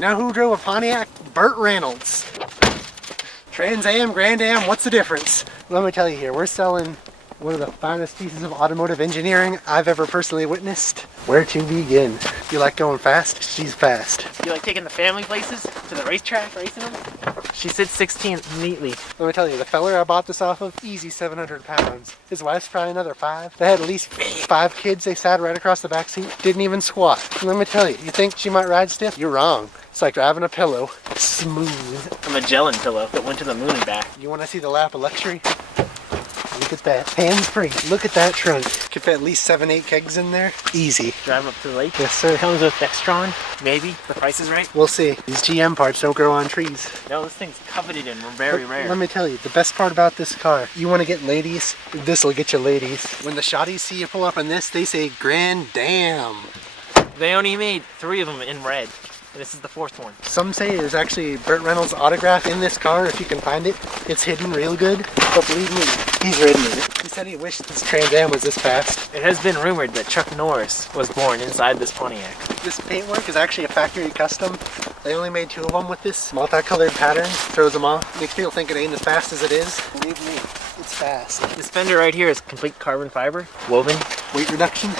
know who drove a Pontiac? Burt Reynolds. Trans Am, Grand Am, what's the difference? Let me tell you here, we're selling one of the finest pieces of automotive engineering I've ever personally witnessed. Where to begin? You like going fast? She's fast. You like taking the family places to the racetrack, racing them? She sits 16 neatly. Let me tell you, the feller I bought this off of, easy 700 pounds. His wife's probably another 5. They had at least 5 kids. They sat right across the back seat, didn't even squat. Let me tell you, you think she might ride stiff? You're wrong. It's like driving a pillow. Smooth. A Magellan pillow that went to the moon and back. You want to see the lap of luxury? Look at that. Hands free. Look at that trunk. Could fit at least 7-8 kegs in there. Easy. Drive up to the lake. Yes, sir. Comes with Dextron. Maybe. The price is right. We'll see. These GM parts don't grow on trees. No, this thing's coveted and very rare. Let me tell you, the best part about this car, you want to get ladies, this will get you ladies. When the shotties see you pull up on this, they say, Grand Dam. They only made 3 of them in red. This is the 4th one. Some say there's actually Burt Reynolds' autograph in this car if you can find it. It's hidden real good, but believe me, he's ridden in it. He said he wished this Trans Am was this fast. It has been rumored that Chuck Norris was born inside this Pontiac. This paintwork is actually a factory custom. They only made 2 of them with this multicolored pattern. Throws them off. Makes people think it ain't as fast as it is. Believe me, it's fast. This fender right here is complete carbon fiber, woven. Weight reduction.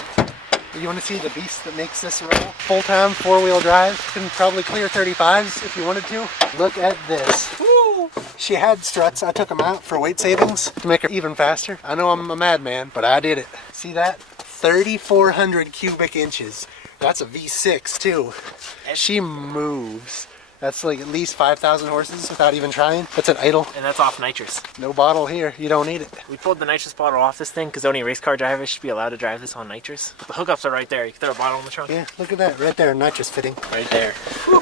You want to see the beast that makes this roll? Full-time 4-wheel drive. Can probably clear 35s if you wanted to. Look at this. Woo! She had struts. I took them out for weight savings to make her even faster. I know I'm a madman, but I did it. See that? 3,400 cubic inches. That's a V6 too. She moves. That's like at least 5,000 horses without even trying. That's an idle. And that's off nitrous. No bottle here. You don't need it. We pulled the nitrous bottle off this thing because only race car drivers should be allowed to drive this on nitrous. The hookups are right there. You can throw a bottle in the trunk. Yeah, look at that. Right there, nitrous fitting. Right there.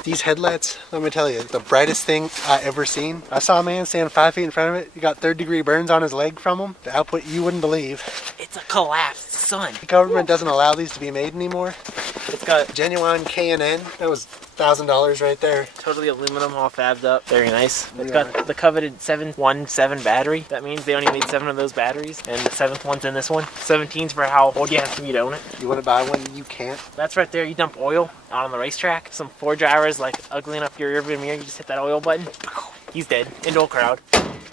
These headlights, let me tell you, the brightest thing I ever seen. I saw a man stand 5 feet in front of it. He got 3rd-degree burns on his leg from them. The output you wouldn't believe. It's a collapsed sun. The government doesn't allow these to be made anymore. It's got genuine K&N. That was $1,000 right there. Totally aluminum, all fabbed up. Very nice. It's Yeah. got the coveted 717 battery. That means they only made 7 of those batteries, and the 7th one's in this one. 17's for how old you have to be to own it. You want to buy one? You can't. That's right there. You dump oil out on the racetrack. Some Ford drivers like ugly enough your rearview mirror. You just hit that oil button. He's dead. Into a crowd.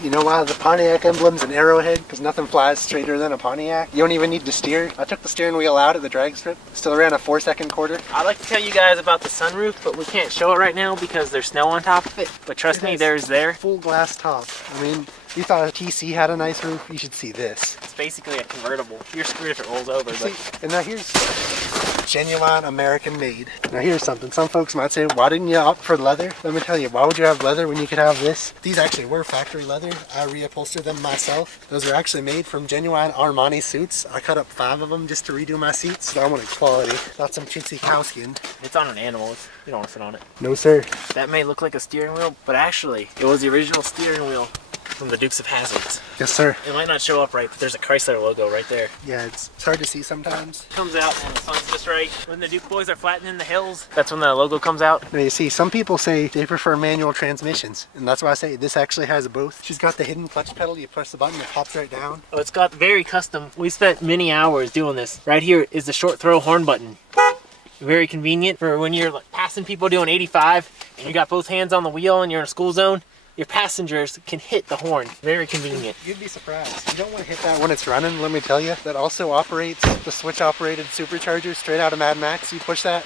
You know why the Pontiac emblem's an arrowhead? Because nothing flies straighter than a Pontiac. You don't even need to steer. I took the steering wheel out at the drag strip. Still ran a 4-second quarter. I'd like to tell you guys about the sunroof, but we can't show it right now because there's snow on top of it. But trust me, there's there. Full glass top. I mean, you thought a TC had a nice roof? You should see this. It's basically a convertible. You're screwed if it rolls over, but See, and now here's genuine American made. Now here's something. Some folks might say, why didn't you opt for leather? Let me tell you, why would you have leather when you could have this? These actually were factory leather. I reupholstered them myself. Those are actually made from genuine Armani suits. I cut up 5 of them just to redo my seats. So I wanted quality, not some chintzy cow skin. it's on an animal. You don't want to sit on it. No sir. That may look like a steering wheel, but actually, it was the original steering wheel from the Dukes of Hazzards. Yes sir. It might not show up right, but there's a Chrysler logo right there. Yeah, it's hard to see sometimes. Comes out when the sun's just right. When the Duke boys are flattening the hills, that's when the logo comes out. Now you see, some people say they prefer manual transmissions, and that's why I say this actually has both. She's got the hidden clutch pedal. You press the button, it pops right down. Oh, it's got very custom. We spent many hours doing this. Right here is the short throw horn button. Very convenient for when you're like passing people doing 85 and you got both hands on the wheel and you're in a school zone. Your passengers can hit the horn. Very convenient. You'd be surprised. You don't want to hit that when it's running, let me tell you. That also operates the switch-operated supercharger straight out of Mad Max. You push that,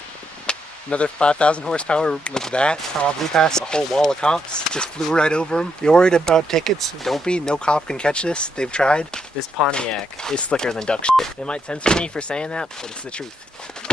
another 5,000 horsepower like that. Probably past a whole wall of cops. Just flew right over them. You're worried about tickets? Don't be. No cop can catch this. They've tried. This Pontiac is slicker than duck shit. They might censor me for saying that, but it's the truth.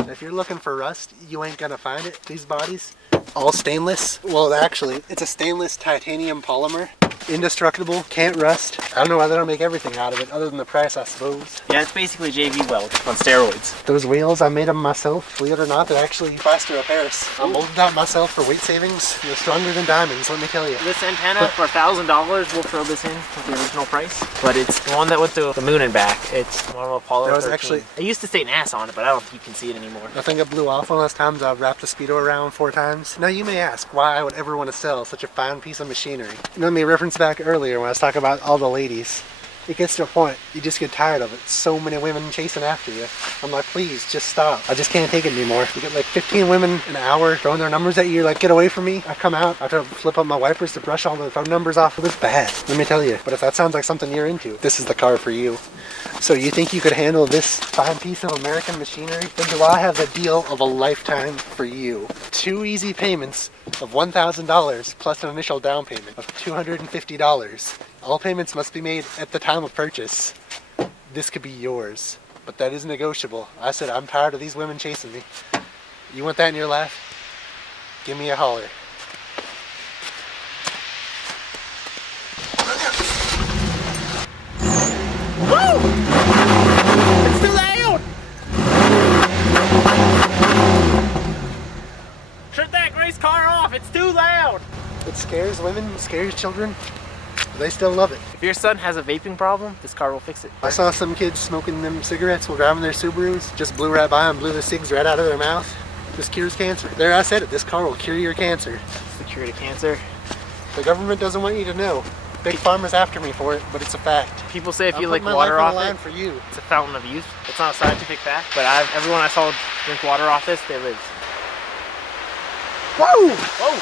If you're looking for rust, you ain't gonna find it. These bodies, all stainless. Well, actually, it's a stainless titanium polymer. Indestructible, can't rust. I don't know why they don't make everything out of it, other than the price, I suppose. Yeah, it's basically JV Weld on steroids. Those wheels, I made them myself. Believe it or not, they're actually plaster of Paris. I molded that myself for weight savings. They're stronger than diamonds, let me tell you. This antenna for $1,000, we'll throw this in with the original price. But it's the one that went to the moon and back. It's one of Apollo That was 13. actually- It used to say NASA on it, but I don't think you can see it anymore. I think it blew off one of those times. I wrapped a Speedo around 4 times. Now you may ask why I would ever want to sell such a fine piece of machinery. Let me reference back earlier when I was talking about all the ladies. it gets to a point, you just get tired of it. So many women chasing after you. I'm like, please, just stop. I just can't take it anymore. You get like 15 women an hour throwing their numbers at you. You're like, get away from me. I come out, I have to flip up my wipers to brush all the phone numbers off. It was bad, let me tell you. But if that sounds like something you're into, this is the car for you. So you think you could handle this fine piece of American machinery? Then do I have the deal of a lifetime for you. 2 easy payments of $1,000 plus an initial down payment of $250. All payments must be made at the time of purchase. This could be yours, but that is negotiable. I said I'm tired of these women chasing me. You want that in your life? Give me a holler. Woo! It's too loud! Shut that race car off, it's too loud! It scares women, scares children. They still love it. If your son has a vaping problem, this car will fix it. I saw some kids smoking them cigarettes while driving their Subarus. Just blew right by them, blew the cigs right out of their mouth. This cures cancer. There, I said it. This car will cure your cancer. It's the cure to cancer. The government doesn't want you to know. Big Pharma's after me for it, but it's a fact. People say if I'll you put lick my water life on off the line it, for you. it's a fountain of youth. It's not a scientific fact, but everyone I saw drink water off this, they lived. Whoa! Whoa!